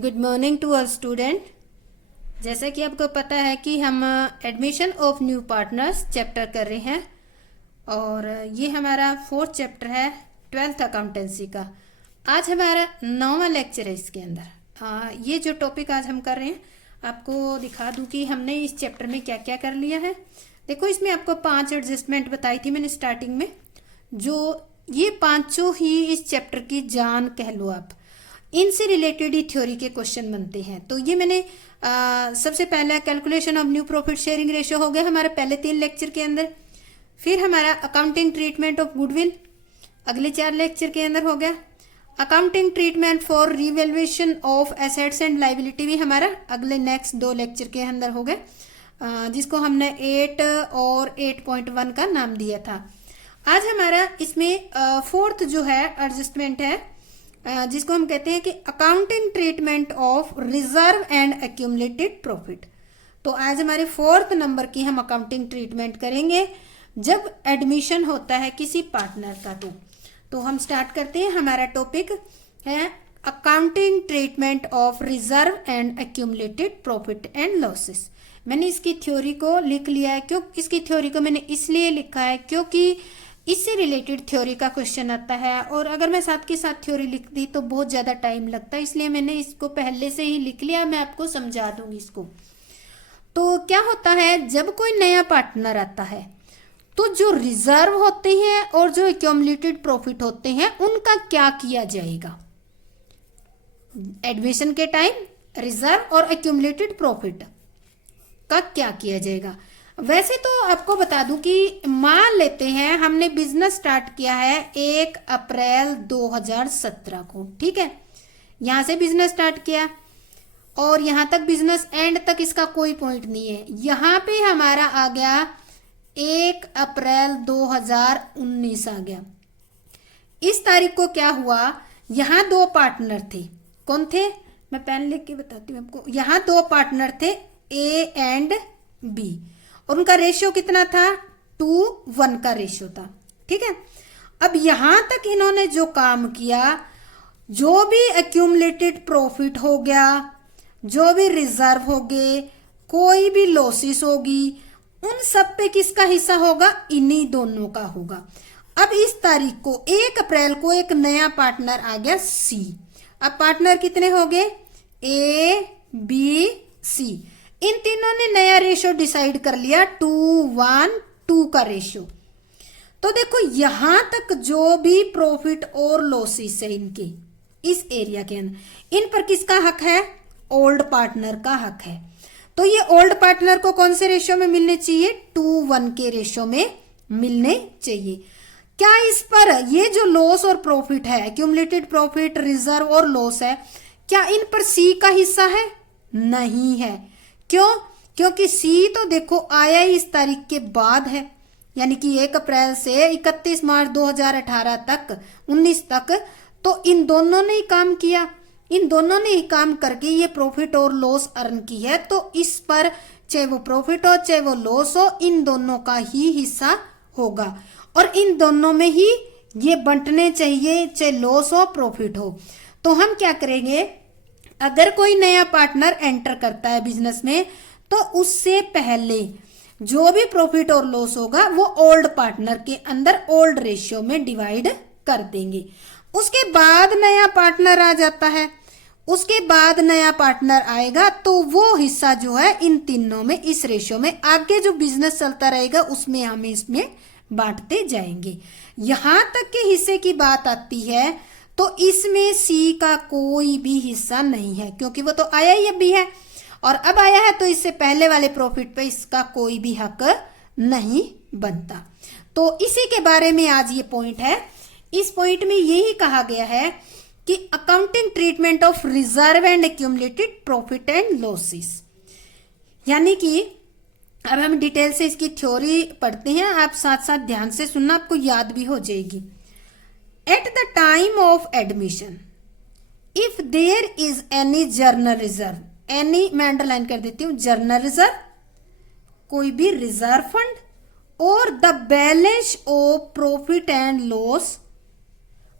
Good morning to all student. जैसा कि आपको पता है कि हम admission of new partners chapter कर रहे हैं और ये हमारा फोर्थ चैप्टर है ट्वेल्थ अकाउंटेंसी का। आज हमारा 9वां लेक्चर है इसके अंदर। ये जो टॉपिक आज हम कर रहे हैं आपको दिखा दूं कि हमने इस चैप्टर में क्या क्या कर लिया है। देखो, इसमें आपको 5 एडजस्टमेंट बताई थी मैंने स्टार्टिंग में, जो ये पांचों ही इस चैप्टर की जान कह लो आप। इनसे रिलेटेड ही थ्योरी के क्वेश्चन बनते हैं। तो ये मैंने सबसे पहला calculation of new profit sharing ratio हो गया हमारे पहले 3 लेक्चर के अंदर। फिर हमारा अकाउंटिंग ट्रीटमेंट ऑफ गुडविल अगले 4 लेक्चर के अंदर हो गया। Accounting treatment for revaluation of assets and liability भी हमारा अगले नेक्स्ट 2 लेक्चर के अंदर हो गए, जिसको हमने 8 और 8.1 का नाम दिया था। आज हमारा इसमें फोर्थ जो है एडजस्टमेंट है, जिसको हम कहते हैं कि accounting treatment of reserve and accumulated profit. तो आज हमारे 4th नंबर की हम अकाउंटिंग ट्रीटमेंट करेंगे जब एडमिशन होता है किसी पार्टनर का। तो हम स्टार्ट करते हैं। हमारा टॉपिक है accounting treatment of reserve and accumulated profit and losses. मैंने इसकी थ्योरी को लिख लिया है। क्यों इसकी थ्योरी को मैंने इसलिए लिखा है क्योंकि इससे रिलेटेड थ्योरी का क्वेश्चन आता है, और अगर मैं साथ के साथ थ्योरी लिख दी तो बहुत ज्यादा टाइम लगता है, इसलिए मैंने इसको पहले से ही लिख लिया। मैं आपको समझा दूंगी इसको। तो क्या होता है, जब कोई नया पार्टनर आता है तो जो रिजर्व होते हैं और जो एक्यूमुलेटेड प्रॉफिट होते हैं उनका क्या किया जाएगा। एडमिशन के टाइम रिजर्व और एक्यूमुलेटेड प्रॉफिट का क्या किया जाएगा। वैसे तो आपको बता दूं कि मान लेते हैं हमने बिजनेस स्टार्ट किया है 1 अप्रैल 2017 को, ठीक है। यहां से बिजनेस स्टार्ट किया और यहां तक बिजनेस एंड तक इसका कोई पॉइंट नहीं है। यहां पे हमारा आ गया 1 अप्रैल 2019 आ गया। इस तारीख को क्या हुआ, यहां 2 पार्टनर थे। कौन थे, मैं पेन लिख के बताती हूँ आपको। यहां 2 पार्टनर थे, ए एंड बी, और उनका रेशियो कितना था, 2:1 का रेशियो था, ठीक है। अब यहां तक इन्होंने जो काम किया, जो भी एक्यूमुलेटेड प्रॉफिट हो गया, जो भी रिजर्व हो गए, कोई भी लॉसेस होगी, उन सब पे किसका हिस्सा होगा, इन्हीं दोनों का होगा। अब इस तारीख को 1 अप्रैल को एक नया पार्टनर आ गया सी। अब पार्टनर कितने हो गए, ए बी सी। इन तीनों ने नया रेशियो डिसाइड कर लिया 2:1:2 का रेशियो। तो देखो, यहां तक जो भी प्रॉफिट और लॉसेस है इनके इस एरिया के अंदर, इन पर किसका हक है, ओल्ड पार्टनर का हक है। तो ये ओल्ड पार्टनर को कौन से रेशियो में मिलने चाहिए, 2:1 के रेशियो में मिलने चाहिए। क्या इस पर ये जो लॉस और प्रॉफिट है, एक्यूमुलेटेड प्रॉफिट, रिजर्व और लॉस है, क्या इन पर सी का हिस्सा है, नहीं है। क्यों, क्योंकि सी तो देखो आया ही इस तारीख के बाद है, यानी कि 1 अप्रैल से 31 मार्च 2018 तक 19 तक। तो इन दोनों ने ही काम किया, इन दोनों ने ही काम करके ये प्रॉफिट और लॉस अर्न की है। तो इस पर चाहे वो प्रॉफिट हो चाहे वो लॉस हो, इन दोनों का ही हिस्सा होगा और इन दोनों में ही ये बंटने चाहिए, चाहे लॉस हो प्रॉफिट हो। तो हम क्या करेंगे, अगर कोई नया पार्टनर एंटर करता है बिजनेस में, तो उससे पहले जो भी प्रॉफिट और लॉस होगा वो ओल्ड पार्टनर के अंदर ओल्ड रेशियो में डिवाइड कर देंगे। उसके बाद नया पार्टनर आ जाता है, उसके बाद नया पार्टनर आएगा तो वो हिस्सा जो है इन तीनों में इस रेशियो में आगे जो बिजनेस चलता रहेगा उसमें हम इसमें बांटते जाएंगे। यहां तक के हिस्से की बात आती है तो इसमें सी का कोई भी हिस्सा नहीं है, क्योंकि वो तो आया ही अभी है और अब आया है, तो इससे पहले वाले प्रॉफिट पे इसका कोई भी हक नहीं बनता। तो इसी के बारे में आज ये पॉइंट है। इस पॉइंट में यही कहा गया है कि accounting treatment of reserve and accumulated profit and losses, यानी कि अब हम डिटेल से इसकी थ्योरी पढ़ते हैं। आप साथ साथ ध्यान से सुनना, आपको याद भी हो जाएगी। At the time of admission, if there is any journal reserve, any मैं अंडरलाइन कर देती हूँ, जर्नल रिजर्व, कोई भी रिजर्व फंड, और the balance of profit and loss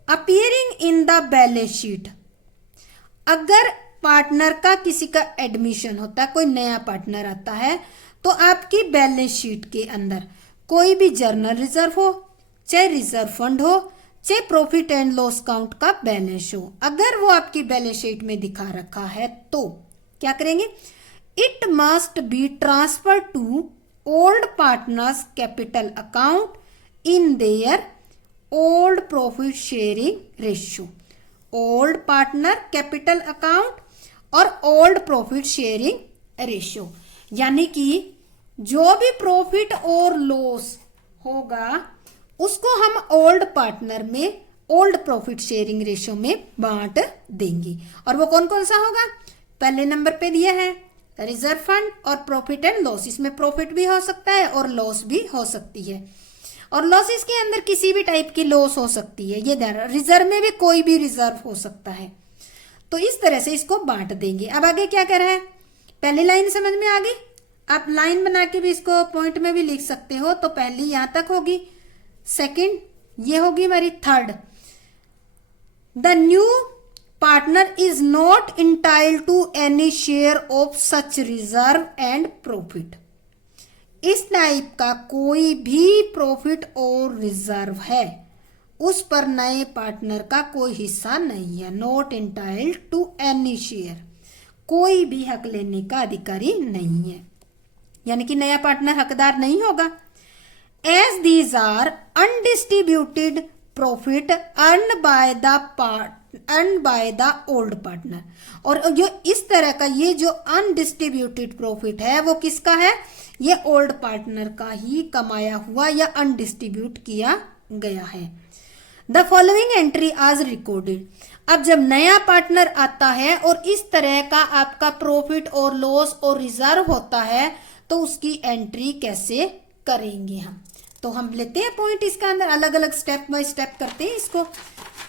appearing in the balance sheet, अगर पार्टनर का किसी का एडमिशन होता है, कोई नया पार्टनर आता है, तो आपकी बैलेंस शीट के अंदर कोई भी जर्नल रिजर्व हो, चाहे रिजर्व फंड हो, चाहे प्रॉफिट एंड लॉस काउंट का बैलेंस हो, अगर वो आपकी बैलेंस शीट में दिखा रखा है तो क्या करेंगे, it must be transfer to old partners capital account in their old profit sharing ratio. Old partner capital account और ओल्ड प्रॉफिट शेयरिंग रेशियो, यानी कि जो भी प्रॉफिट और लॉस होगा उसको हम ओल्ड पार्टनर में ओल्ड प्रॉफिट शेयरिंग रेशियो में बांट देंगे। और वो कौन कौन सा होगा, पहले नंबर पे दिया है रिजर्व फंड और प्रॉफिट एंड लॉस, इसमें प्रॉफिट भी हो सकता है और लॉस भी हो सकती है, और लॉसेस के अंदर किसी भी टाइप की लॉस हो सकती है, ये ध्यान, रिजर्व में भी कोई भी रिजर्व हो सकता है। तो इस तरह से इसको बांट देंगे। अब आगे क्या कह रहा है, पहली लाइन समझ में आ गई, आप लाइन बना के भी इसको पॉइंट में भी लिख सकते हो। तो पहली यहां तक होगी, सेकंड ये होगी हमारी third, the new partner is not entitled to any share of such reserve and profit. इस टाइप का कोई भी प्रॉफिट और रिजर्व है उस पर नए पार्टनर का कोई हिस्सा नहीं है। Not entitled to any share, कोई भी हक लेने का अधिकारी नहीं है, यानी कि नया पार्टनर हकदार नहीं होगा। As these are undistributed profit earned by the old partner, और जो इस तरह का ये जो अनडिस्ट्रीब्यूटेड प्रॉफिट है वो किसका है, ये ओल्ड पार्टनर का ही कमाया हुआ या अनडिस्ट्रीब्यूट किया गया है। द फॉलोइंग एंट्री आज रिकॉर्डेड, अब जब नया पार्टनर आता है और इस तरह का आपका प्रॉफिट और लॉस और रिजर्व होता है तो उसकी एंट्री कैसे करेंगे हम, तो हम लेते हैं पॉइंट इसका अंदर, अलग अलग स्टेप बाय स्टेप करते हैं इसको।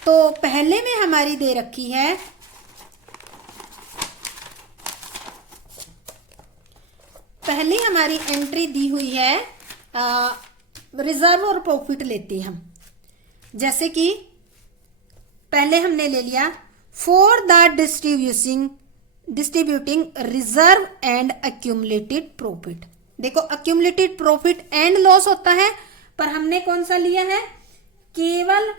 तो पहले में हमारी दे रखी है पहले हमारी एंट्री दी हुई है रिजर्व और प्रॉफिट लेते हैं हम, जैसे कि पहले हमने ले लिया for the distributing reserve and accumulated profit. देखो एक्यूमुलेटेड प्रॉफिट एंड लॉस होता है, पर हमने कौन सा लिया है, केवल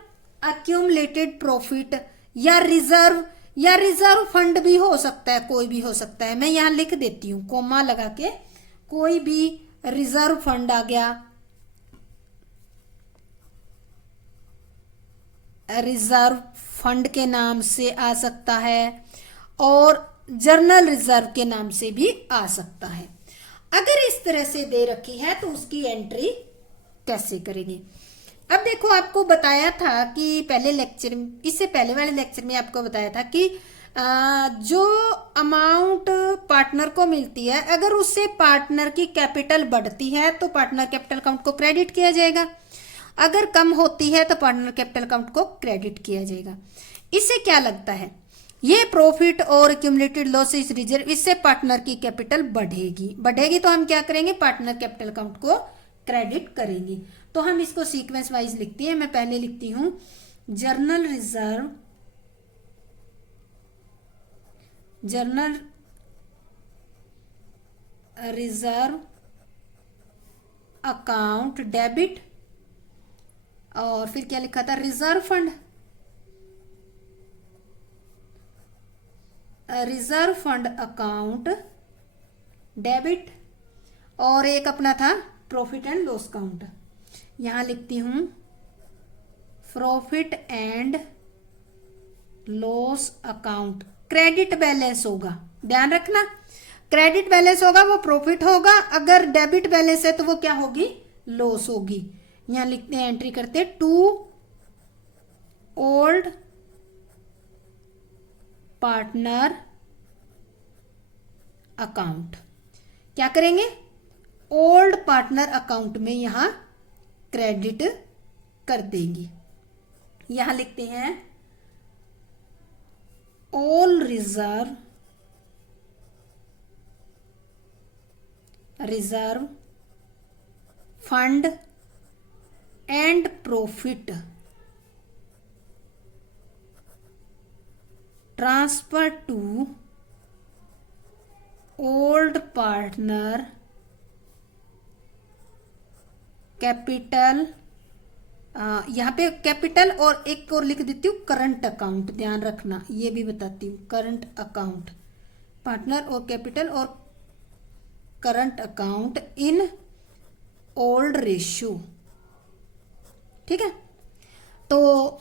एक्यूमुलेटेड प्रॉफिट या रिजर्व फंड भी हो सकता है, कोई भी हो सकता है। मैं यहां लिख देती हूं कोमा लगा के, कोई भी रिजर्व फंड आ गया, रिजर्व फंड के नाम से आ सकता है और जर्नल रिजर्व के नाम से भी आ सकता है। अगर इस तरह से दे रखी है तो उसकी एंट्री कैसे करेंगे। अब देखो आपको बताया था कि पहले लेक्चर, इससे पहले वाले लेक्चर में आपको बताया था कि जो अमाउंट पार्टनर को मिलती है अगर उससे पार्टनर की कैपिटल बढ़ती है तो पार्टनर कैपिटल अकाउंट को क्रेडिट किया जाएगा, अगर कम होती है तो पार्टनर कैपिटल अकाउंट को क्रेडिट किया जाएगा। इससे क्या लगता है, ये प्रॉफिट और एक्यूमुलेटेड लॉसेस रिजर्व, इससे पार्टनर की कैपिटल बढ़ेगी तो हम क्या करेंगे, पार्टनर कैपिटल अकाउंट को क्रेडिट करेंगे। तो हम इसको सीक्वेंस वाइज लिखते हैं। मैं पहले लिखती हूं जर्नल रिजर्व अकाउंट डेबिट, और फिर क्या लिखा था, रिजर्व फंड अकाउंट डेबिट, और एक अपना था प्रॉफिट एंड लॉस अकाउंट। यहां लिखती हूं profit and loss account, credit balance होगा, ध्यान रखना क्रेडिट बैलेंस होगा वो प्रॉफिट होगा, अगर डेबिट बैलेंस है तो वो क्या होगी, लॉस होगी। यहां लिखते हैं, एंट्री करते हैं टू ओल्ड पार्टनर अकाउंट, क्या करेंगे, ओल्ड पार्टनर अकाउंट में यहां क्रेडिट कर देंगे। यहां लिखते हैं all reserve fund and profit transfer to old partner capital, यहाँ पे कैपिटल और एक और लिख देती हूँ करंट अकाउंट, ध्यान रखना ये भी बताती हूँ, करंट अकाउंट, पार्टनर और कैपिटल और करंट अकाउंट इन ओल्ड रेशियो। ठीक है, तो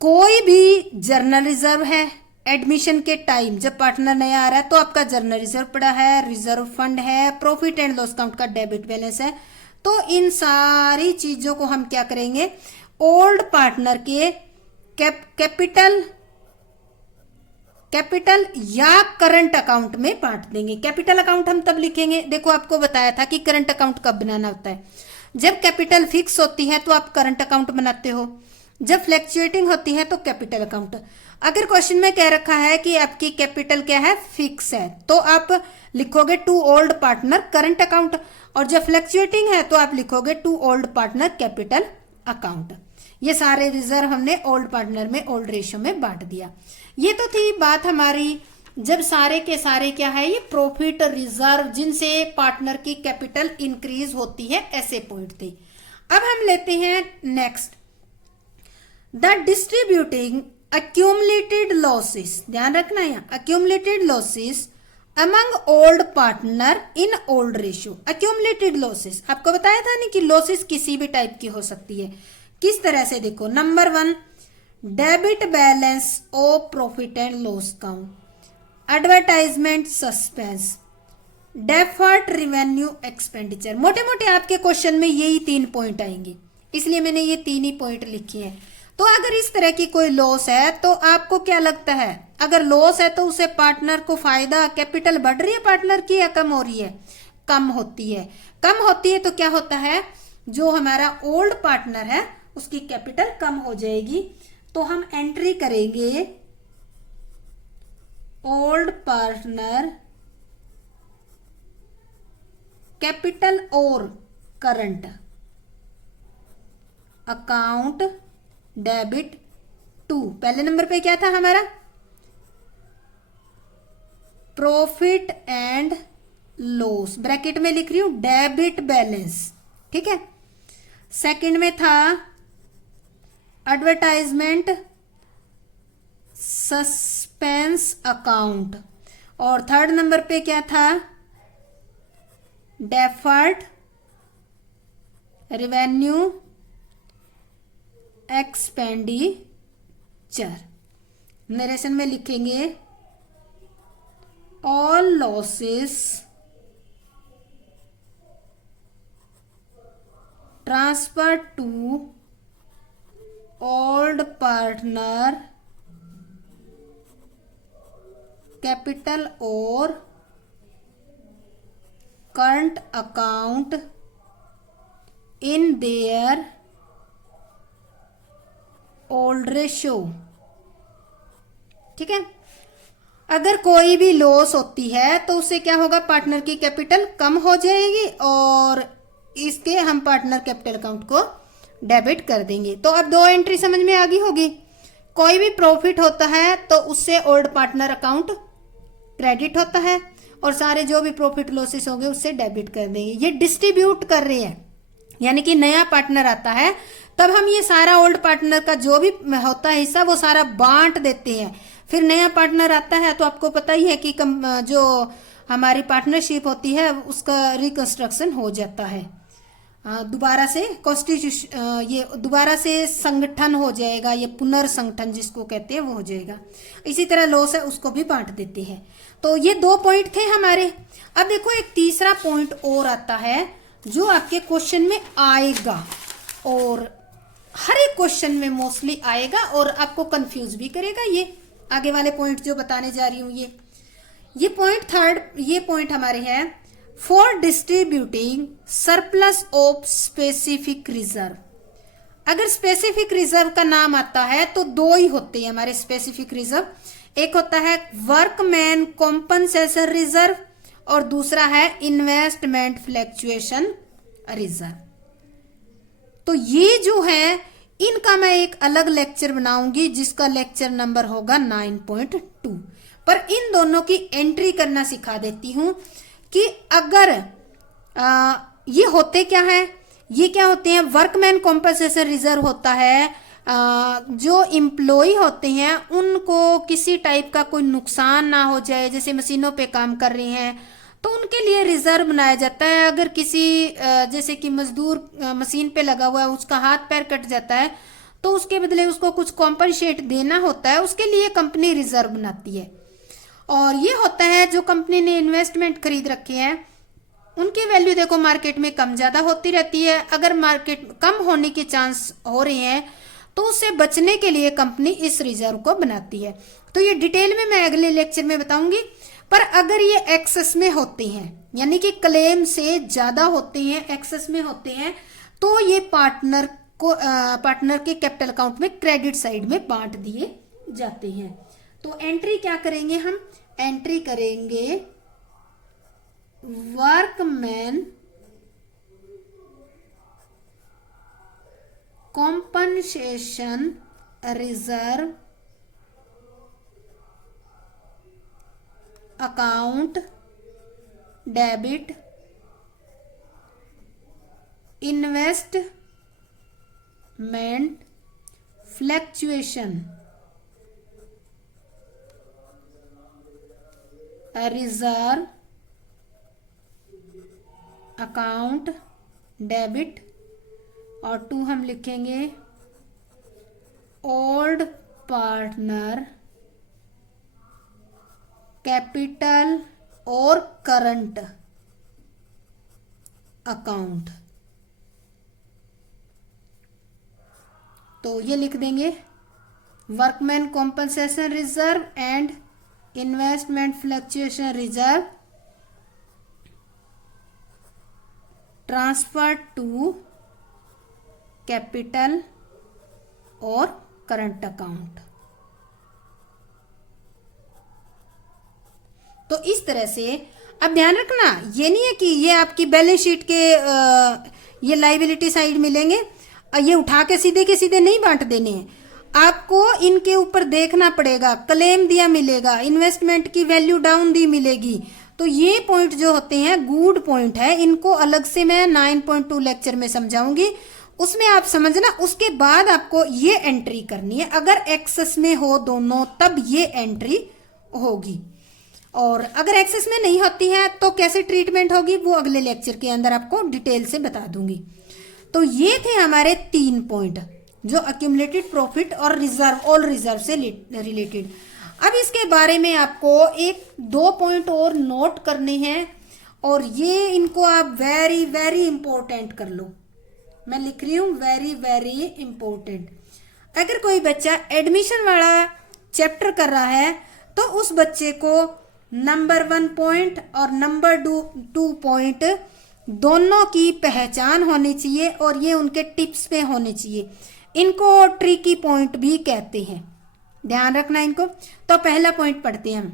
कोई भी जर्नल रिजर्व है एडमिशन के टाइम, जब पार्टनर नया आ रहा है तो आपका जर्नल रिजर्व पड़ा है, रिजर्व फंड है, प्रॉफिट एंड लॉस अकाउंट का डेबिट बैलेंस है, तो इन सारी चीजों को हम क्या करेंगे, ओल्ड पार्टनर के कैपिटल या करंट अकाउंट में बांट देंगे। कैपिटल अकाउंट हम तब लिखेंगे, देखो आपको बताया था कि करंट अकाउंट कब बनाना होता है, जब कैपिटल फिक्स होती है तो आप करंट अकाउंट बनाते हो, जब फ्लैक्चुएटिंग होती है तो कैपिटल अकाउंट। अगर क्वेश्चन में कह रखा है कि आपकी कैपिटल क्या है, फिक्स है, तो आप लिखोगे to old partner current account, और जब फ्लैक्चुएटिंग है तो आप लिखोगे to old partner capital account. ये सारे रिजर्व हमने ओल्ड पार्टनर में ओल्ड रेशियो में बांट दिया। ये तो थी बात हमारी जब सारे के सारे क्या है, ये प्रॉफिट रिजर्व जिनसे पार्टनर की कैपिटल इंक्रीज होती है, ऐसे पॉइंट थे। अब हम लेते हैं next, the distributing accumulated losses, ध्यान रखना है accumulated losses among old partner in old ratio। accumulated losses आपको बताया था नहीं कि losses किसी भी टाइप की हो सकती है, किस तरह से, देखो number 1 debit balance of profit and loss account, advertisement suspense, deferred revenue expenditure. मोटे मोटे आपके क्वेश्चन में यही 3 पॉइंट आएंगे, इसलिए मैंने ये 3 ही पॉइंट लिखे हैं। तो अगर इस तरह की कोई लॉस है तो आपको क्या लगता है, अगर लॉस है तो उसे पार्टनर को फायदा, कैपिटल बढ़ रही है पार्टनर की या कम हो रही है, कम होती है। कम होती है तो क्या होता है, जो हमारा ओल्ड पार्टनर है उसकी कैपिटल कम हो जाएगी, तो हम एंट्री करेंगे ओल्ड पार्टनर कैपिटल और करंट अकाउंट डेबिट 2। पहले नंबर पे क्या था हमारा, प्रॉफिट एंड लॉस, ब्रैकेट में लिख रही हूं डेबिट बैलेंस, ठीक है। सेकंड में था एडवर्टाइजमेंट सस्पेंस अकाउंट, और थर्ड नंबर पे क्या था, डेफर्ड रेवेन्यू एक्सपेंडिचर। नरेशन में लिखेंगे all losses transfer to old partner capital और current account in their old ratio. ठीक है, अगर कोई भी लॉस होती है तो उससे क्या होगा, पार्टनर की कैपिटल कम हो जाएगी और इसके हम पार्टनर कैपिटल अकाउंट को डेबिट कर देंगे। तो अब 2 एंट्री समझ में आ गई होगी, कोई भी प्रॉफिट होता है तो उससे ओल्ड पार्टनर अकाउंट क्रेडिट होता है और सारे जो भी प्रॉफिट लॉसेस होंगे उससे डेबिट कर देंगे। ये डिस्ट्रीब्यूट कर रहे हैं, यानी कि नया पार्टनर आता है तब हम ये सारा ओल्ड पार्टनर का जो भी होता है हिस्सा वो सारा बांट देते हैं। फिर नया पार्टनर आता है तो आपको पता ही है कि जो हमारी पार्टनरशिप होती है उसका रिकंस्ट्रक्शन हो जाता है, दोबारा से कॉन्स्टिट्यूशन, ये दोबारा से संगठन हो जाएगा, ये पुनर्संगठन जिसको कहते हैं वो हो जाएगा। इसी तरह लॉस है उसको भी बांट देते हैं। तो ये 2 पॉइंट थे हमारे। अब देखो एक तीसरा पॉइंट और आता है जो आपके क्वेश्चन में आएगा और हर एक क्वेश्चन में मोस्टली आएगा और आपको कंफ्यूज भी करेगा। ये आगे वाले पॉइंट जो बताने जा रही हूं, ये पॉइंट थर्ड, ये पॉइंट हमारे हैं for distributing surplus of specific reserve. अगर स्पेसिफिक रिजर्व का नाम आता है तो 2 ही होते हैं हमारे स्पेसिफिक रिजर्व, एक होता है वर्कमैन कॉम्पनसेशन रिजर्व और दूसरा है इन्वेस्टमेंट फ्लैक्चुएशन रिजर्व। तो ये जो है इनका मैं एक अलग लेक्चर बनाऊंगी जिसका लेक्चर नंबर होगा 9.2। पर इन दोनों की एंट्री करना सिखा देती हूं कि अगर ये होते क्या है, ये क्या होते हैं, वर्कमैन कॉम्पनसेशन रिजर्व होता है, जो एम्प्लॉय होते हैं उनको किसी टाइप का कोई नुकसान ना हो जाए, जैसे मशीनों पे काम कर रहे हैं तो उनके लिए रिजर्व बनाया जाता है। अगर किसी जैसे कि मजदूर मशीन पे लगा हुआ है, उसका हाथ पैर कट जाता है तो उसके बदले उसको कुछ कॉम्पनसेट देना होता है, उसके लिए कंपनी रिजर्व बनाती है। और ये होता है जो कंपनी ने इन्वेस्टमेंट खरीद रखे हैं उनकी वैल्यू देखो मार्केट में कम ज़्यादा होती रहती है। अगर मार्केट कम होने के चांस हो रहे हैं तो उससे बचने के लिए कंपनी इस रिजर्व को बनाती है। तो ये डिटेल में मैं अगले लेक्चर में बताऊंगी। पर अगर ये एक्सेस में होते हैं, यानी कि क्लेम से ज़्यादा होते हैं, एक्सेस में होते हैं, तो ये पार्टनर के कैपिटल अकाउंट में क्रेडिट साइड में बांट दिए जाते हैं। तो एंट्री क्या करेंगे हम, एंट्री करेंगे workman compensation reserve account debit investment fluctuation reserve account debit, और 2 हम लिखेंगे ओल्ड पार्टनर कैपिटल और करंट अकाउंट। तो ये लिख देंगे workman compensation reserve and investment fluctuation reserve transfer to capital और करंट अकाउंट। तो इस तरह से अब ध्यान रखना, ये नहीं है कि ये आपकी बैलेंस शीट के ये लायबिलिटी साइड मिलेंगे और ये उठा के सीधे नहीं बांट देने हैं। आपको इनके ऊपर देखना पड़ेगा, क्लेम दिया मिलेगा, इन्वेस्टमेंट की वैल्यू डाउन दी मिलेगी। तो ये पॉइंट जो होते हैं गुड पॉइंट है, इनको अलग से मैं 9.2 लेक्चर में समझाऊंगी, उसमें आप समझना। उसके बाद आपको ये एंट्री करनी है, अगर एक्सेस में हो दोनों तब ये एंट्री होगी, और अगर एक्सेस में नहीं होती है तो कैसे ट्रीटमेंट होगी वो अगले लेक्चर के अंदर आपको डिटेल से बता दूंगी। तो ये थे हमारे 3 पॉइंट जो अक्यूमुलेटेड प्रॉफिट और रिजर्व, ऑल रिजर्व से रिलेटेड। अब इसके बारे में आपको 1-2 पॉइंट और नोट करने हैं, और ये इनको आप वेरी वेरी इंपॉर्टेंट कर लो। मैं लिख रही हूँ वेरी वेरी इंपॉर्टेंट। अगर कोई बच्चा एडमिशन वाला चैप्टर कर रहा है तो उस बच्चे को नंबर 1 पॉइंट और नंबर 2 पॉइंट दोनों की पहचान होनी चाहिए, और ये उनके टिप्स पे होने चाहिए। इनको ट्रिकी पॉइंट भी कहते हैं, ध्यान रखना इनको। तो पहला पॉइंट पढ़ते हैं हम,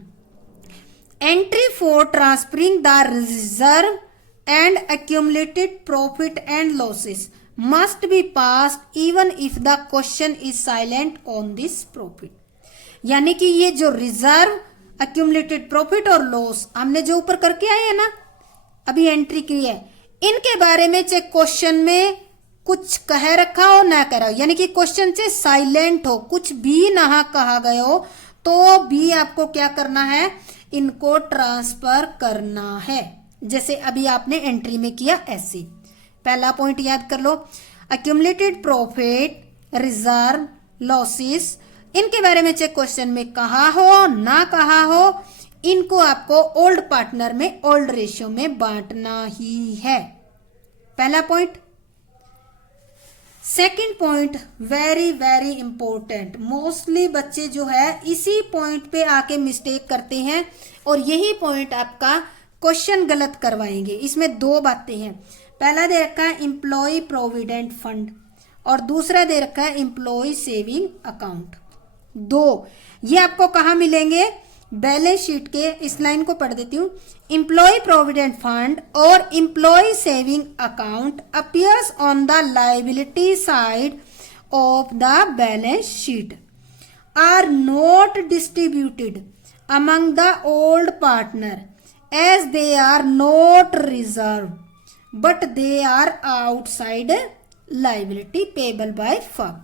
entry for transferring the reserve and accumulated profit and losses must be passed even if the question is silent on this profit। यानी कि ये जो रिजर्व, accumulated profit और लॉस हमने जो ऊपर करके आए हैं ना, अभी एंट्री की है, इनके बारे में चाहे क्वेश्चन में कुछ कह रखा हो ना कह रहा हो, यानी कि क्वेश्चन से साइलेंट हो, कुछ भी ना कहा गया हो, तो भी आपको क्या करना है, इनको ट्रांसफर करना है, जैसे अभी आपने एंट्री में किया ऐसे। पहला पॉइंट याद कर लो, अक्यूमुलेटेड प्रॉफिट, रिजर्व, लॉसेस, इनके बारे में चाहे क्वेश्चन में कहा हो ना कहा हो, इनको आपको ओल्ड पार्टनर में ओल्ड रेशियो में बांटना ही है, पहला point. Second point very very important, mostly बच्चे जो है इसी पॉइंट पे आके मिस्टेक करते हैं, और यही पॉइंट आपका क्वेश्चन गलत करवाएंगे। इसमें 2 बातें हैं, पहला दे रखा है एम्प्लॉय प्रोविडेंट फंड और दूसरा दे रखा है एम्प्लॉय सेविंग अकाउंट। 2 ये आपको कहाँ मिलेंगे, बैलेंस शीट के, इस लाइन को पढ़ देती हूँ, एम्प्लॉय प्रोविडेंट फंड और employ saving account appears on the liability side of the balance sheet, are not distributed among the old partner as they are not reserved but they are outside liability payable by firm।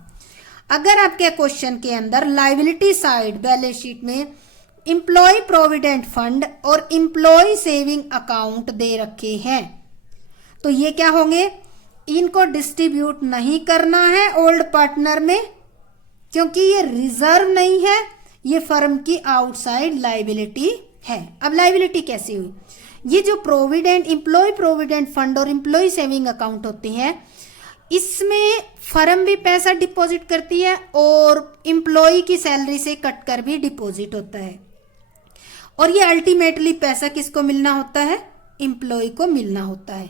अगर आपके question के अंदर liability side balance sheet में employ provident fund और employ saving account दे रखे हैं तो ये क्या होंगे, इनको डिस्ट्रीब्यूट नहीं करना है ओल्ड पार्टनर में क्योंकि ये रिजर्व नहीं है, ये फर्म की आउटसाइड लाइबिलिटी है। अब लाइबिलिटी कैसी हुई, ये जो प्रोविडेंट एम्प्लॉय प्रोविडेंट फंड और एम्प्लॉय सेविंग अकाउंट होते हैं इसमें फर्म भी पैसा डिपॉजिट करती है और एम्प्लॉय की सैलरी से कट कर भी डिपॉजिट होता है और ये अल्टीमेटली पैसा किसको मिलना होता है, एम्प्लॉय को मिलना होता है।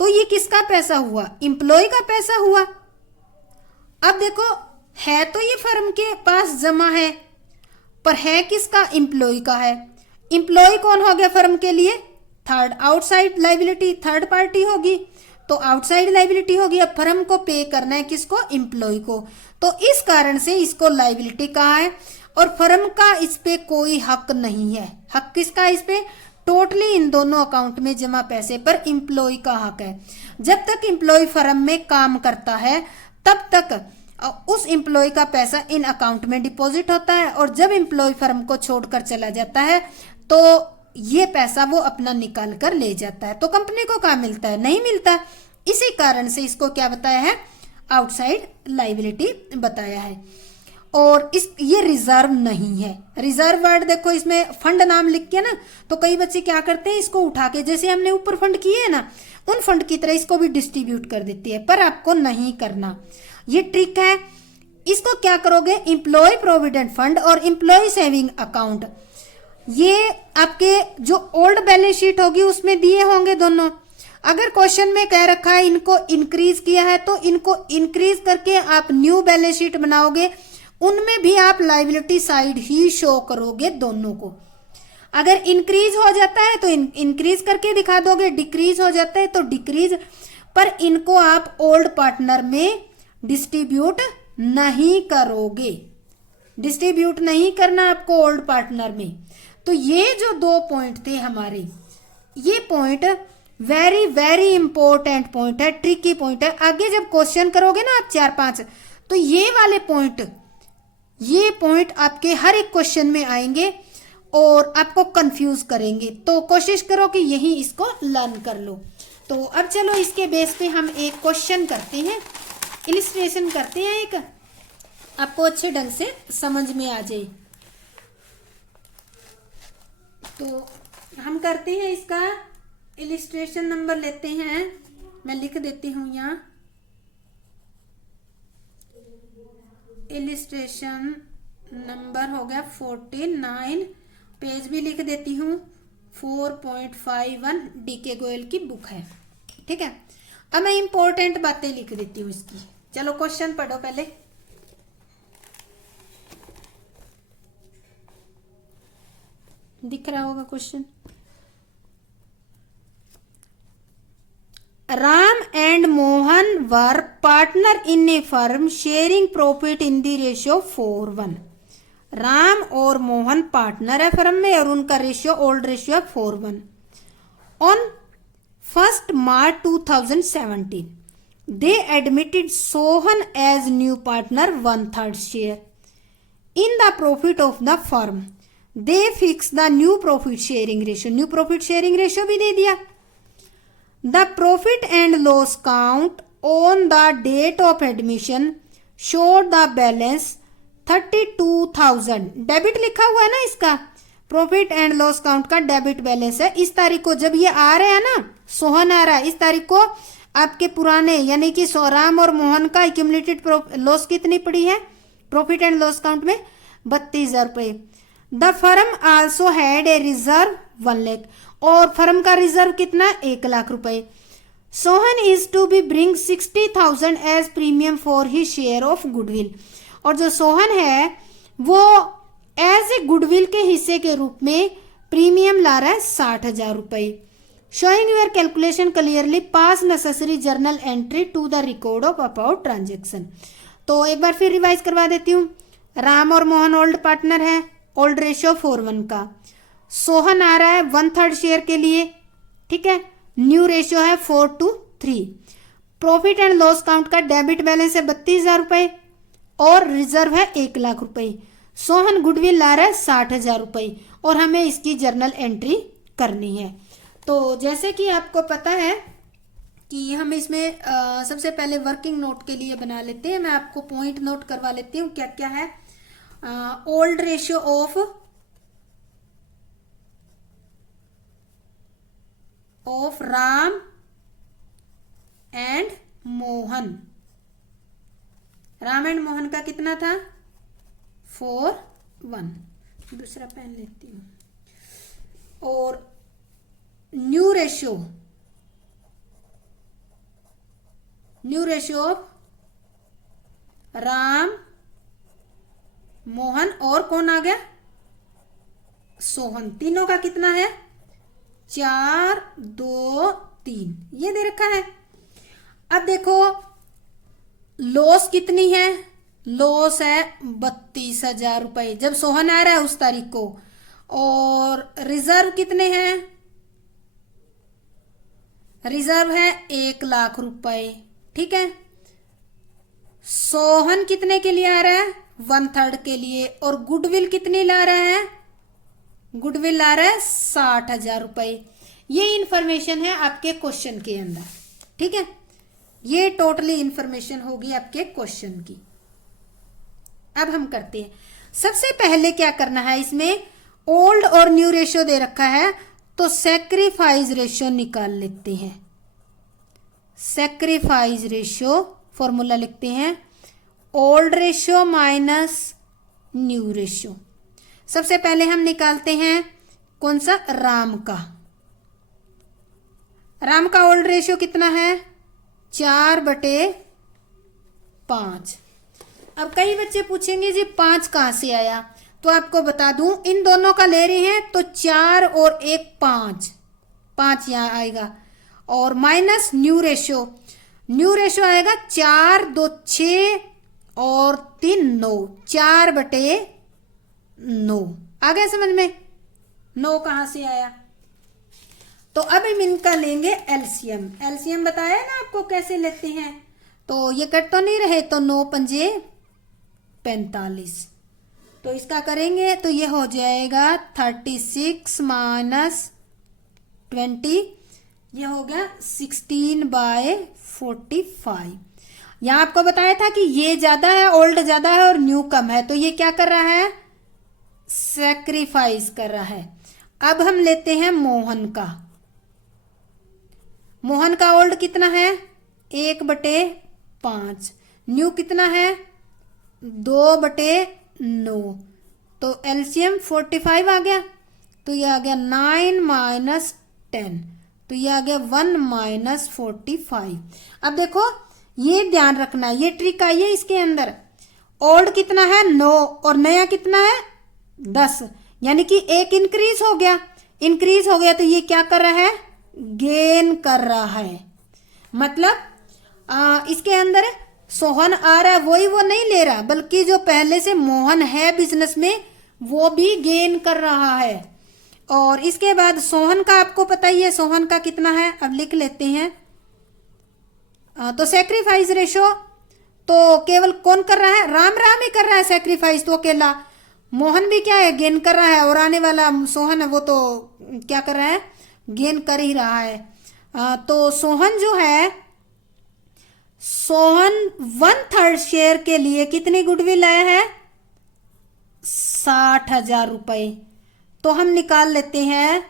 तो ये किसका पैसा हुआ, एम्प्लॉय का पैसा हुआ। अब देखो है तो ये फर्म के पास जमा है पर है किसका, एम्प्लॉय का है। एम्प्लॉय कौन हो गया फर्म के लिए, third outside liability, third party होगी तो आउटसाइड लाइबिलिटी होगी। अब फर्म को पे करना है किसको, एम्प्लॉय को, तो इस कारण से इसको लाइबिलिटी कहा है और फर्म का इस पे कोई हक नहीं है। हक किसका इस पे, टोटली इन दोनों अकाउंट में जमा पैसे पर एम्प्लॉय का हक है। जब तक एम्प्लॉय फर्म में काम करता है तब तक उस एम्प्लॉय का पैसा इन अकाउंट में डिपॉजिट होता है और जब एम्प्लॉय फर्म को छोड़कर चला जाता है तो ये पैसा वो अपना निकाल कर ले जाता है तो कंपनी को क्या मिलता है, नहीं मिलता। इसी कारण से इसको क्या बताया है, आउटसाइड लाइबिलिटी बताया है। और इस ये रिजर्व नहीं है, रिजर्व वर्ड देखो इसमें फंड नाम लिख के ना तो कई बच्चे क्या करते हैं इसको उठा के जैसे हमने ऊपर फंड किए है ना उन फंड की तरह इसको भी डिस्ट्रीब्यूट कर देती है, पर आपको नहीं करना, ये ट्रिक है। इसको क्या करोगे, एम्प्लॉय प्रोविडेंट फंड और एम्प्लॉय सेविंग अकाउंट ये आपके जो ओल्ड बैलेंस शीट होगी उसमें दिए होंगे दोनों। अगर क्वेश्चन में कह रखा है इनको इंक्रीज किया है तो इनको इंक्रीज करके आप न्यू बैलेंस शीट बनाओगे, उनमें भी आप लाइबिलिटी साइड ही शो करोगे दोनों को। अगर इंक्रीज हो जाता है तो इंक्रीज करके दिखा दोगे, डिक्रीज हो जाता है तो डिक्रीज, पर इनको आप ओल्ड पार्टनर में डिस्ट्रीब्यूट नहीं करोगे, डिस्ट्रीब्यूट नहीं करना आपको ओल्ड पार्टनर में। तो ये जो दो पॉइंट थे हमारे, ये point very very important point है, ट्रिकी पॉइंट है। आगे जब क्वेश्चन करोगे ना आप 4-5 तो ये वाले पॉइंट, ये पॉइंट आपके हर एक क्वेश्चन में आएंगे और आपको कंफ्यूज करेंगे, तो कोशिश करो कि यही इसको लर्न कर लो। तो अब चलो इसके बेस पे हम एक क्वेश्चन करते हैं, इलिस्ट्रेशन करते हैं, एक आपको अच्छे ढंग से समझ में आ जाए। तो हम करते हैं इसका इलिस्ट्रेशन नंबर लेते हैं, मैं लिख देती हूँ यहाँ, इलिस्ट्रेशन नंबर हो गया 49, पेज भी लिख देती हूँ 4.51, डीके गोयल की बुक है, ठीक है। अब मैं इंपॉर्टेंट बातें लिख देती हूँ इसकी। चलो क्वेश्चन पढ़ो पहले। दिख रहा होगा question. Ram and Mohan were partner in a firm sharing profit in the ratio 4:1। Ram और मोहन पार्टनर है फर्म में और उनका रेशियो ओल्ड रेशियो है 4:1। On 1 March 2017 they admitted Sohan as new partner 1/3 share in the profit of the firm। they fixed the new profit sharing ratio, new profit sharing ratio भी दे दिया। The profit and loss count on the date of admission showed the balance 32,000। Debit लिखा हुआ है ना इसका, profit and loss count का debit balance है। इस तारीख को जब ये आ रहा है ना, सोहन आ रहा है, इस तारीख को आपके पुराने यानी कि राम और मोहन का एक्यूमुलेटेड लॉस कितनी पड़ी है प्रॉफिट एंड लॉस काउंट में, 32,000 रुपए। The firm also had a reserve 1 lakh, और फर्म का रिजर्व कितना, 1 लाख रुपए। Sohan is to be bring 60,000 as premium for his share of goodwill, और जो सोहन है वो एज ए गुडविल के हिस्से के रूप में प्रीमियम ला रहा है 60,000 रुपए। Showing your calculation clearly, pass necessary journal entry to the record of about transaction. तो एक बार फिर रिवाइज करवा देती हूँ। राम और मोहन ओल्ड पार्टनर है, ओल्ड रेशियो 4:1 का। सोहन आ रहा है 1/3 शेयर के लिए, ठीक है। न्यू रेशियो है 4:3। प्रॉफिट एंड लॉस काउंट का डेबिट बैलेंस है 32,000 रुपए और रिजर्व है 1,00,000 रुपए। सोहन गुडविल ला रहा है 60,000 रुपए और हमें इसकी जर्नल एंट्री करनी है। तो जैसे कि आपको पता है कि हम इसमें सबसे पहले वर्किंग नोट के लिए बना लेते हैं। मैं आपको पॉइंट नोट करवा लेती हूँ क्या क्या है। Old ratio of Ram and Mohan. Ram and Mohan का कितना था 4:1। दूसरा पेन लेती हूं। और new ratio of Ram Mohan और कौन आ गया सोहन। तीनों का कितना है 4, 2, 3 ये दे रखा है। अब देखो लॉस कितनी है, लॉस है 32,000 रुपए जब सोहन आ रहा है उस तारीख को। और रिजर्व कितने हैं, रिजर्व है 1,00,000 रुपए, ठीक है। सोहन कितने के लिए आ रहा है 1/3 के लिए। और गुडविल कितनी ला रहा है, गुडविल ला रहा है 60,000 रुपए। ये इंफॉर्मेशन है आपके क्वेश्चन के अंदर, ठीक है। ये टोटली इंफॉर्मेशन होगी आपके क्वेश्चन की। अब हम करते हैं। सबसे पहले क्या करना है, इसमें ओल्ड और न्यू रेशियो दे रखा है तो सैक्रिफाइस रेशियो निकाल लेते हैं। सैक्रिफाइस रेशियो फॉर्मूला लिखते हैं old ratio minus new ratio. सबसे पहले हम निकालते हैं कौन सा राम का। राम का ओल्ड रेशियो कितना है 4/5। अब कई बच्चे पूछेंगे जी 5 कहां से आया, तो आपको बता दूं इन दोनों का ले रहे हैं तो 4 और 1 5 यहां आएगा। और minus new ratio, new ratio आएगा 4, 2, 6 और 3 9, 4/9 आ गया समझ में। 9 कहां से आया, तो अब हम इनका लेंगे एलसीएम। एलसीएम बताया ना आपको कैसे लेते हैं, तो ये कट तो नहीं रहे तो 9 पंजे 45। तो इसका करेंगे तो ये हो जाएगा 36 माइनस 20, ये हो गया 16/45। यहां आपको बताया था कि ये ज्यादा है, ओल्ड ज्यादा है और न्यू कम है, तो ये क्या कर रहा है सैक्रिफाइस कर रहा है। अब हम लेते हैं मोहन का। मोहन का ओल्ड कितना है 1/5, न्यू कितना है 2/9, तो एलसीएम 45 आ गया। तो ये आ गया 9 माइनस 10, तो ये आ गया 1 - 45। अब देखो ये ध्यान रखना, ये ट्रिक आई है इसके अंदर। ओल्ड कितना है 9 और नया कितना है 10, यानी कि एक इंक्रीज हो गया। इंक्रीज हो गया तो ये क्या कर रहा है गेन कर रहा है। मतलब इसके अंदर सोहन आ रहा है वही वो नहीं ले रहा, बल्कि जो पहले से मोहन है बिजनेस में वो भी गेन कर रहा है। और इसके बाद सोहन का आपको पता ही है, सोहन का कितना है अब लिख लेते हैं। तो सैक्रिफाइस रेशो तो केवल कौन कर रहा है, राम ही कर रहा है सैक्रिफाइस तो अकेला। मोहन भी क्या है गेन कर रहा है, और आने वाला सोहन है वो तो क्या कर रहा है गेन कर ही रहा है। तो सोहन जो है, सोहन 1/3 शेयर के लिए कितनी गुडविल आया है 60,000 रुपए। तो हम निकाल लेते हैं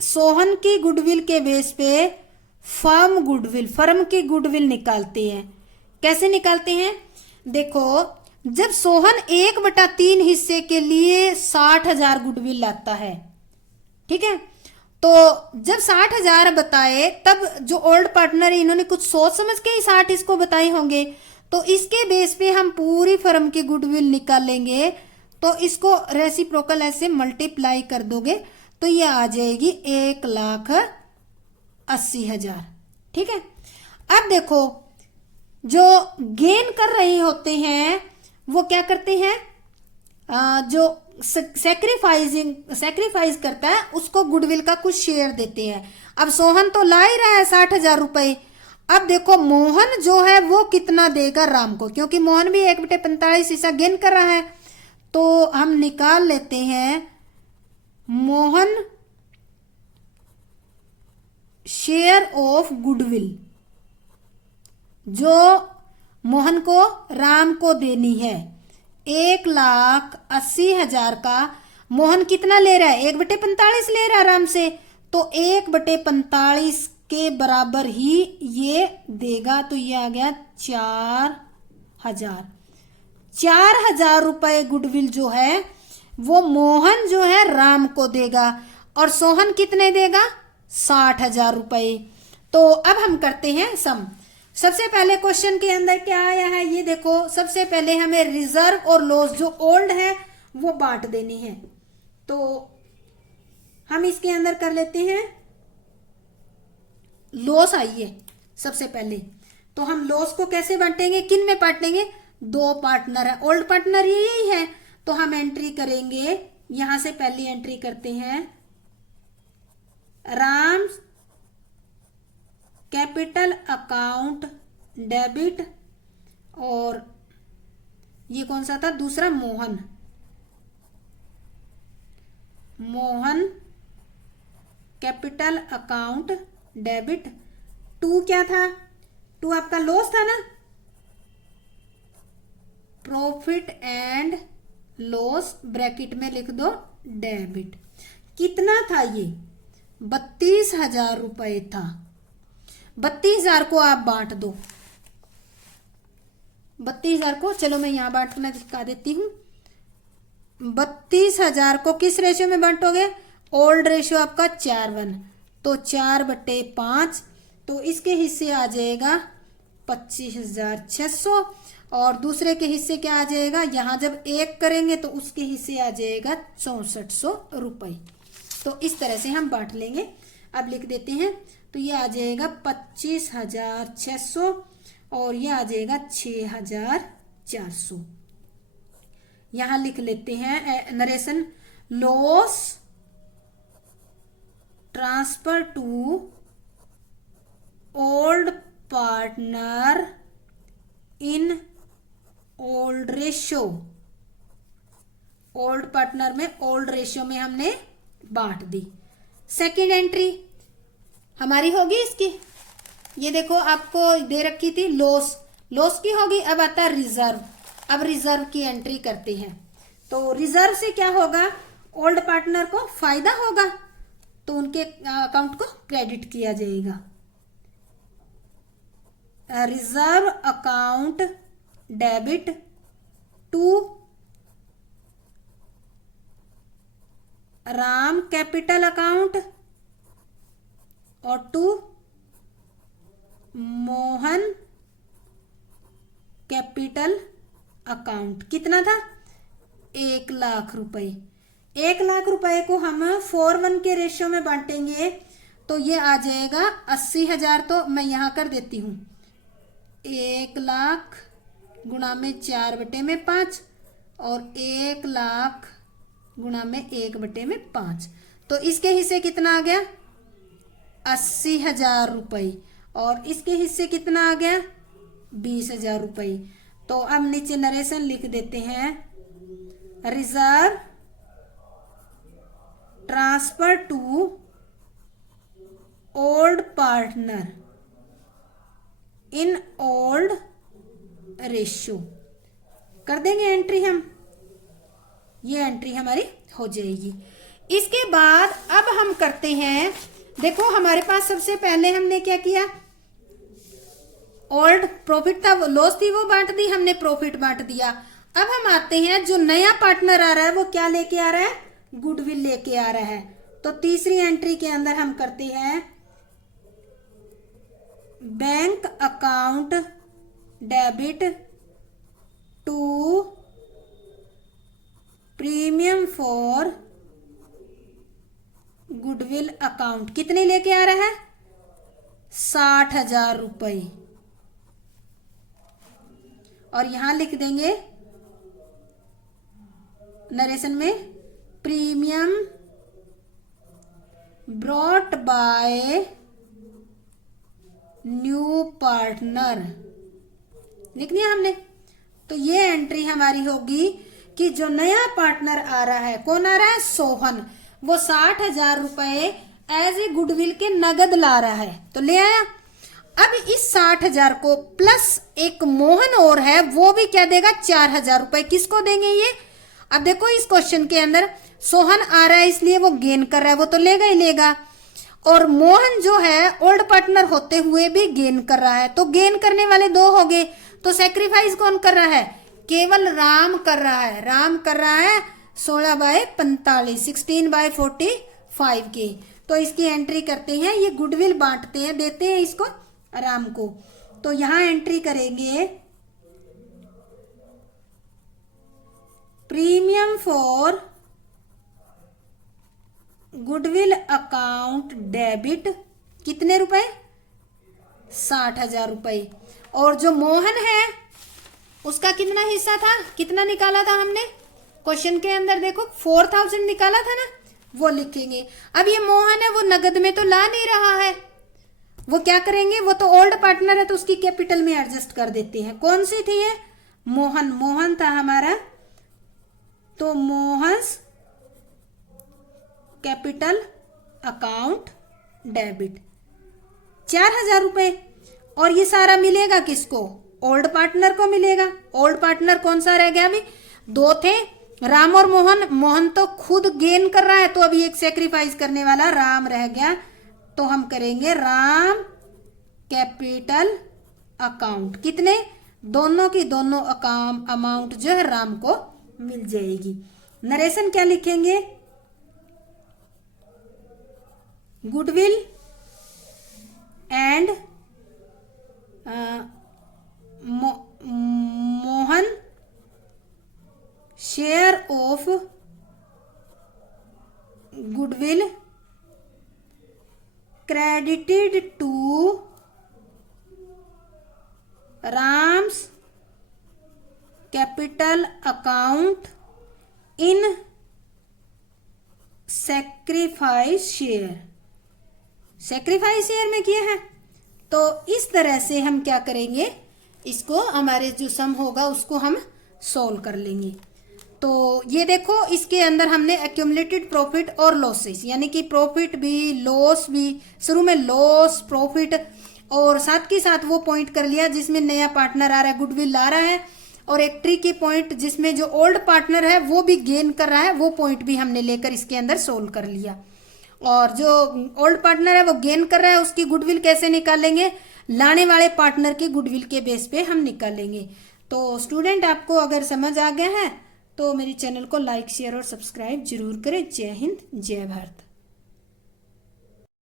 सोहन की गुडविल के बेस पे फर्म की गुडविल निकालते हैं। कैसे निकालते हैं, देखो जब सोहन 1/3 हिस्से के लिए 60,000 गुडविल लाता है, ठीक है, तो जब 60,000 बताए तब जो ओल्ड पार्टनर है इन्होंने कुछ सोच समझ के ही 60 इसको बताए होंगे। तो इसके बेस पे हम पूरी फर्म की गुडविल निकालेंगे। तो इसको रेसिप्रोकल ऐसे मल्टीप्लाई कर दोगे तो ये आ जाएगी 1,80,000, ठीक है। अब देखो जो गेन कर रहे होते हैं वो क्या करते हैं, जो सेक्रीफाइस करता है, उसको गुडविल का कुछ शेयर देते हैं। अब सोहन तो ला ही रहा है 60,000 रुपए। अब देखो मोहन जो है वो कितना देगा राम को, क्योंकि मोहन भी 1/45 हिस्सा गेन कर रहा है। तो हम निकाल लेते हैं मोहन शेयर ऑफ गुडविल, जो मोहन को राम को देनी है 1,80,000 का। मोहन कितना ले रहा है? 1/45 ले रहा है राम से, तो 1/45 के बराबर ही ये देगा। तो ये आ गया 4,000 रुपए गुडविल जो है वो मोहन जो है राम को देगा, और सोहन कितने देगा? 60,000 रुपए। तो अब हम करते हैं सम। सबसे पहले क्वेश्चन के अंदर क्या आया है ये देखो। सबसे पहले हमें रिजर्व और लॉस जो ओल्ड है वो बांट देनी है। तो हम इसके अंदर कर लेते हैं लॉस। आइए सबसे पहले तो हम लॉस को कैसे बांटेंगे, किन में बांटेंगे? 2 पार्टनर है, ओल्ड पार्टनर यही है। तो हम एंट्री करेंगे, यहां से पहली एंट्री करते हैं राम कैपिटल अकाउंट डेबिट, और ये कौन सा था? दूसरा मोहन कैपिटल अकाउंट डेबिट। 2 क्या था? 2 आपका लॉस था ना, प्रॉफिट एंड लॉस ब्रैकेट में लिख दो डेबिट। कितना था ये? 32,000 रुपए था। 32,000 को आप बांट दो। 32,000 को, चलो मैं यहां बांटना दिखा देती हूं। 32,000 को किस रेशियो में बांटोगे? ओल्ड रेशियो आपका 4:1, तो 4/5। तो इसके हिस्से आ जाएगा 25,600, और दूसरे के हिस्से क्या आ जाएगा? यहां जब 1 करेंगे तो उसके हिस्से आ जाएगा 6400 रुपए। तो इस तरह से हम बांट लेंगे। अब लिख देते हैं, तो ये आ जाएगा 25,600, और ये आ जाएगा 6,400। यहां लिख लेते हैं narration, loss transfer to old partner in old ratio. Old partner में ओल्ड रेशियो में हमने बांट दी। सेकेंड एंट्री हमारी होगी इसकी, ये देखो आपको दे रखी थी लॉस, लॉस की होगी। अब आता है रिजर्व। अब रिजर्व की एंट्री करते हैं। तो रिजर्व से क्या होगा? ओल्ड पार्टनर को फायदा होगा, तो उनके अकाउंट को क्रेडिट किया जाएगा। Reserve account debit to Ram capital account और टू मोहन कैपिटल अकाउंट। कितना था? 1,00,000 रुपए। 1,00,000 रुपए को हम 4:1 के रेशियो में बांटेंगे, तो ये आ जाएगा 80,000। तो मैं यहां कर देती हूं 1,00,000 गुणा में 4/5, और 1,00,000 गुणा में 1/5। तो इसके हिस्से कितना आ गया? 80,000 रुपए, और इसके हिस्से कितना आ गया? 20,000 रुपए। तो अब नीचे नरेशन लिख देते हैं, reserve transfer to old partner in old ratio. कर देंगे एंट्री हम, ये एंट्री हमारी हो जाएगी। इसके बाद अब हम करते हैं, देखो हमारे पास सबसे पहले हमने क्या किया? ओल्ड प्रॉफिट था, वो लॉस थी, वो बांट दी हमने, प्रॉफिट बांट दिया। अब हम आते हैं, जो नया पार्टनर आ रहा है वो क्या लेके आ रहा है? गुडविल लेके आ रहा है। तो तीसरी एंट्री के अंदर हम करते हैं bank account debit to premium for goodwill account. कितने लेके आ रहा है? 60,000 रुपए, और यहां लिख देंगे नरेशन में premium brought by new partner लिख दिया हमने। तो ये एंट्री हमारी होगी कि जो नया पार्टनर आ रहा है, कौन आ रहा है, सोहन, वो 60,000 रुपए एज ए गुडविल के नगद ला रहा है, तो ले आया। अब इस 60,000 को प्लस एक मोहन और है, वो भी क्या देगा, 4,000 रुपए। किसको देंगे ये, अब देखो इस क्वेश्चन के अंदर सोहन आ रहा है इसलिए वो गेन कर रहा है, वो तो लेगा ही लेगा। और मोहन जो है ओल्ड पार्टनर होते हुए भी गेन कर रहा है, तो गेन करने वाले दो हो गए। तो सेक्रीफाइस कौन कर रहा है, केवल राम कर रहा है। राम कर रहा है 16/45, 16/45 के। तो इसकी एंट्री करते हैं, ये गुडविल बांटते हैं, देते हैं इसको राम को। तो यहां एंट्री करेंगे premium for goodwill account debit, कितने रुपए, 60,000 रुपए। और जो मोहन है उसका कितना हिस्सा था, कितना निकाला था हमने क्वेश्चन के अंदर, देखो 4,000 निकाला था ना, वो लिखेंगे। अब ये मोहन है वो नगद में तो ला नहीं रहा है, वो क्या करेंगे, वो तो ओल्ड पार्टनर है तो उसकी कैपिटल में एडजस्ट कर देते हैं। कौन सी थी ये, मोहन, मोहन था हमारा, तो मोहन्स कैपिटल अकाउंट डेबिट 4,000 रुपए। और ये सारा मिलेगा किसको, ओल्ड पार्टनर को मिलेगा। ओल्ड पार्टनर कौन सा रह गया, अभी दो थे, राम और मोहन। मोहन तो खुद गेन कर रहा है, तो अभी एक सेक्रीफाइस करने वाला राम रह गया। तो हम करेंगे राम कैपिटल अकाउंट, कितने, दोनों की दोनों अमाउंट जो है राम को मिल जाएगी। नरेशन क्या लिखेंगे, goodwill and Mohan share of goodwill credited to Ram's capital account in sacrifice share। Sacrifice share में किया है। तो इस तरह से हम क्या करेंगे, इसको हमारे जो सम होगा उसको हम सोल्व कर लेंगे। तो ये देखो इसके अंदर हमने एक्यूमुलेटेड प्रॉफिट और लॉसेस, यानी कि प्रॉफिट भी लॉस भी, शुरू में लॉस प्रॉफिट और साथ के साथ वो पॉइंट कर लिया जिसमें नया पार्टनर आ रहा है, गुडविल ला रहा है, और एक ट्रिकी पॉइंट जिसमें जो ओल्ड पार्टनर है वो भी गेन कर रहा है, वो पॉइंट भी हमने लेकर इसके अंदर सोल्व कर लिया। और जो ओल्ड पार्टनर है वो गेन कर रहा है, उसकी गुडविल कैसे निकालेंगे, लाने वाले पार्टनर की गुडविल के बेस पे हम निकालेंगे। तो स्टूडेंट आपको अगर समझ आ गया है तो मेरे चैनल को लाइक शेयर और सब्सक्राइब जरूर करें। जय हिंद, जय भारत।